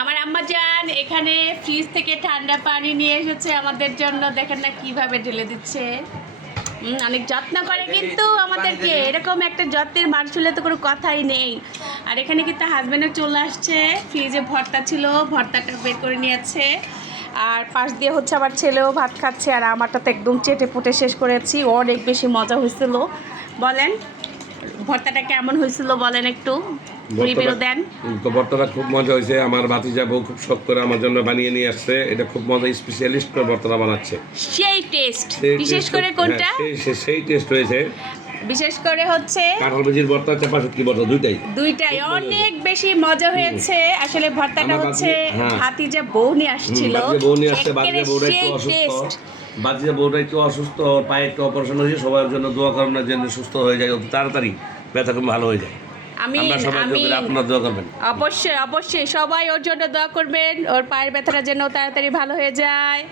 আমার আম্মাজান এখানে ফ্রিজ থেকে ঠান্ডা পানি নিয়ে এসেছে আমাদের জন্য। দেখেন না কিভাবে ঢেলে দিচ্ছে। অনেক যত্ন করে কিন্তু আমাদেরকে, এরকম একটা যত্নের মানুষ হলে তো কোনো কথাই নেই। আর এখানে কিন্তু হাজব্যান্ডের চলে আসছে, ফ্রিজে ভর্তা ছিল, ভর্তাটা বের করে নিয়েছে। আর পাশ দিয়ে হচ্ছে আমার ছেলেও ভাত খাচ্ছে, আর আমারটা তো একদম চেটে পুটে শেষ করেছি। অনেক বেশি মজা হয়েছিল। বলেন ভর্তাটা কেমন হয়েছিল বলেন, একটু রিভিউ দেন। তো ভর্তাটা খুব মজা হয়েছে। আমার ভাতিজা বউ খুব শখ করে আমার জন্য বানিয়ে নিয়ে আসছে। এটা খুব মজা, স্পেশালিস্ট করে ভর্তাটা বানাচ্ছে। সেই টেস্ট, বিশেষ করে কোনটা? সেই টেস্ট হয়েছে। বিশেষ করে হচ্ছে কাঁঠাল ভাজির ভর্তা, চাপা শুটকি ভর্তা, দুইটাই অনেক বেশি মজা হয়েছে। আসলে ভর্তাটা হচ্ছে ভাতিজা বউ নিয়ে আসছিল। বউ নিয়ে আসছে, ভাতিজা বউটা একটু অসুস্থ। বাচ্চা বউটা একটু অসুস্থ, পায়ে একটু অপারেশন হয়েছে। সবার জন্য দোয়া করবেন যেন সুস্থ হয়ে যায়, অত তাড়াতাড়ি ব্যথা খুব ভালো হয়ে যায়। অবশ্যই অবশ্যই সবাই ওর জন্য দোয়া করবেন, ওর পায়ের ব্যথাটা যেন তাড়াতাড়ি ভালো হয়ে যায়।